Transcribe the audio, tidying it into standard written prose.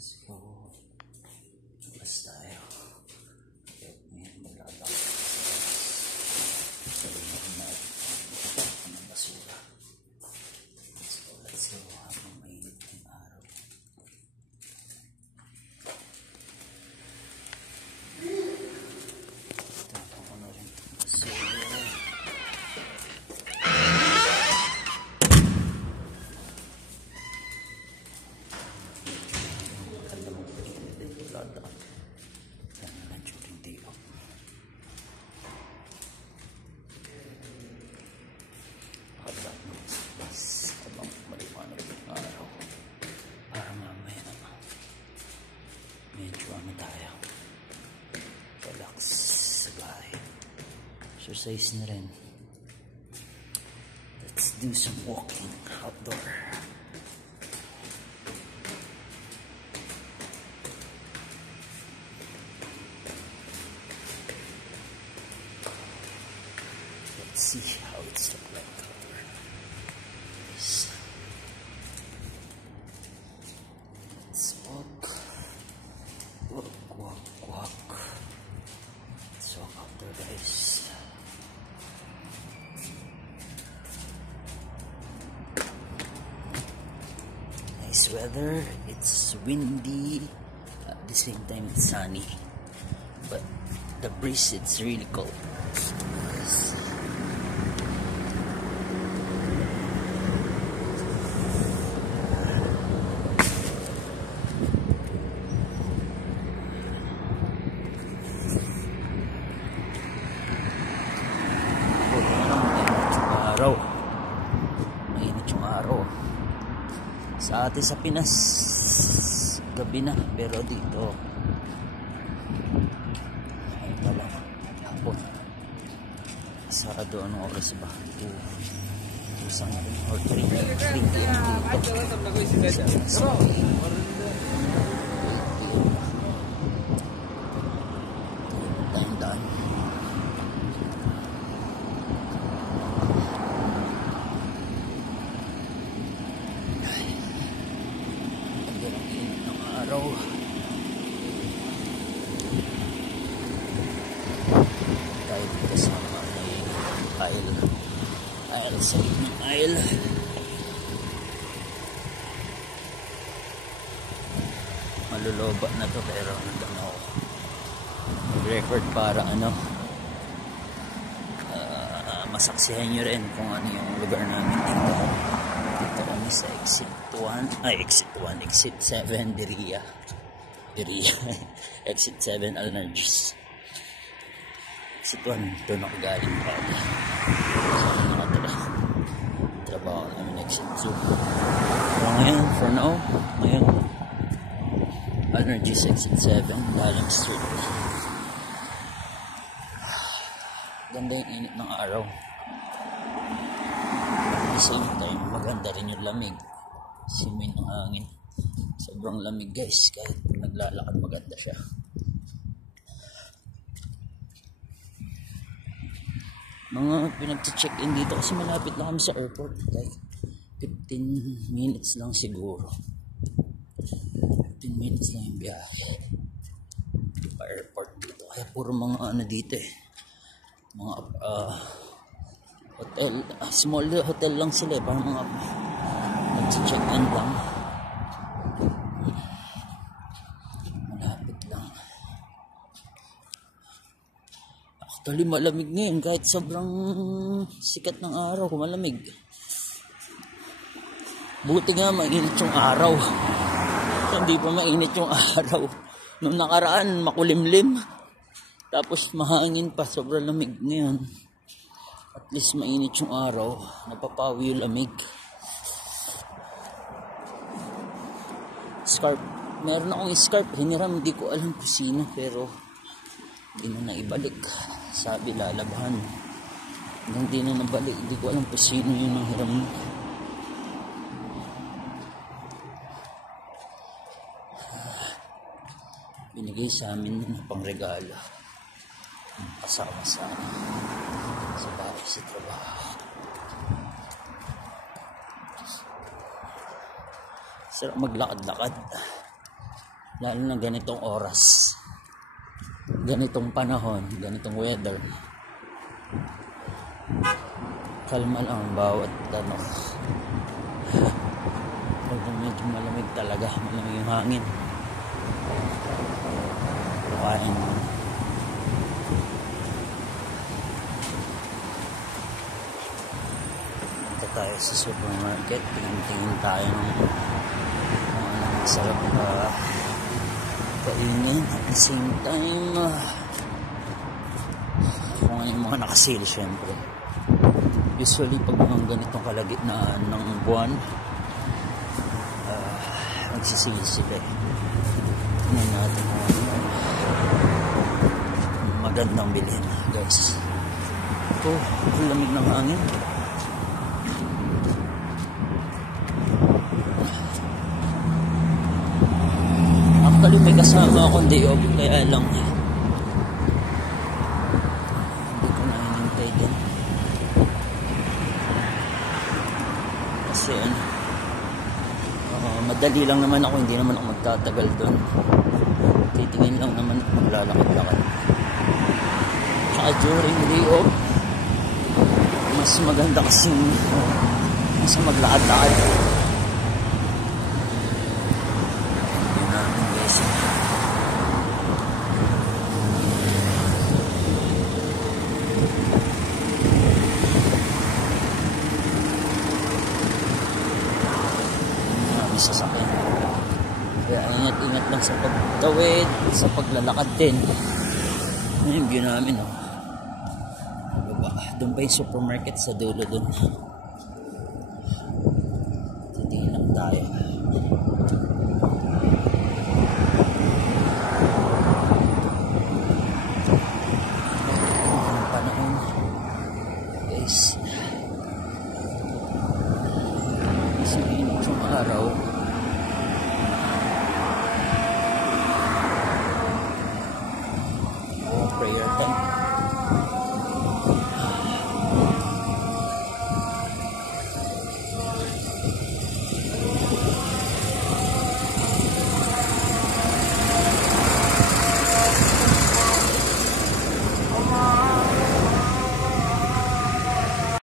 Let's go. Labas tayo. Ngayon maglalakad sa lugar ng basura. Let's go. Habang mainit ng araw. Tapos ko na rin basura. Exercise na rin. Let's do some walking outdoor. Let's see how it's look like outdoor. Let's walk. Walk. Let's walk outdoor, guys. Nice weather. It's windy, at the same time it's sunny, but the breeze, it's really cold. Mainit yung araw. Sa atin sa Pinas, gabi na, pero dito ay palang hapon. Sarado, anong oras ba? 2 something or 3 dito. Daan. Dahil dito sa aisle sa gitnang aisle, maluloba na to, pero nandun ako record para masaksihan nyo rin kung ano yung lugar namin dito. Dito kami sa exit 7 Diria. Exit 7 Alnargis. Exit 1 doon ako galing pa. Trabaho namin exit 2. Pero ngayon, for now, Alnargis exit 7 Dalim Street. Ganda yung init ng araw. At the same time, maganda rin yung lamig. Simin ng hangin. Sobrang lamig, guys. Kahit naglalakad, maganda siya. Mga pinag-check-in dito kasi malapit lang kami sa airport. Like 15 minutes lang siguro. 15 minutes lang yung biyahe pa airport dito. Kaya puro mga dito mga hotel, small hotel lang sila parang mga nag-check-in lang. Malapit lang. Actually malamig ngayon kahit sobrang sikat ng araw, malamig. Buti nga mainit yung araw. Hindi pa mainit yung araw. Nung nakaraan makulimlim, tapos mahangin pa, sobrang lamig ngayon. At least mainit yung araw, napapawi yung lamig. Scarf, meron akong scarf, hiniram, hindi ko alam kung sino, pero hindi na naibalik. Sabi lalabahan, hindi na nabalik, hindi ko alam kung sino yung nanghiram. Binigay sa amin ng pangregalo, kasama sa bahay, sa trabaho. Sarap maglakad-lakad. Lalo na ganitong oras, ganitong panahon, ganitong weather. Kalma lang ang bawat ano. Medyo malamig talaga, malamig yung hangin. Kain. Punta tayo sa supermarket, tingin tayo ng sarap na kainin at the same time kung ano yung mga nakasale syempre. Usually pag mga ganitong kalagitnaan ng buwan nagsisale sila. Tingnan natin kung magandang bilhin guys. Ito, lamig ng hangin. Actually may kasama akong day off, kaya lang hindi ko na hinintay din. Kasi madali lang naman ako, hindi naman ako magtatagal doon. Titingin lang naman ako, maglalakad-lakad. Tsaka during day off, mas maganda kasing mas maglakad-lakad. Sasakyan. Kaya ingat-ingat lang sa pagtawid, sa paglalakad din. Ano yung view namin, oh. Doon pa yung supermarket sa dulo doon. Titingin lang tayo. Ang panahon, guys.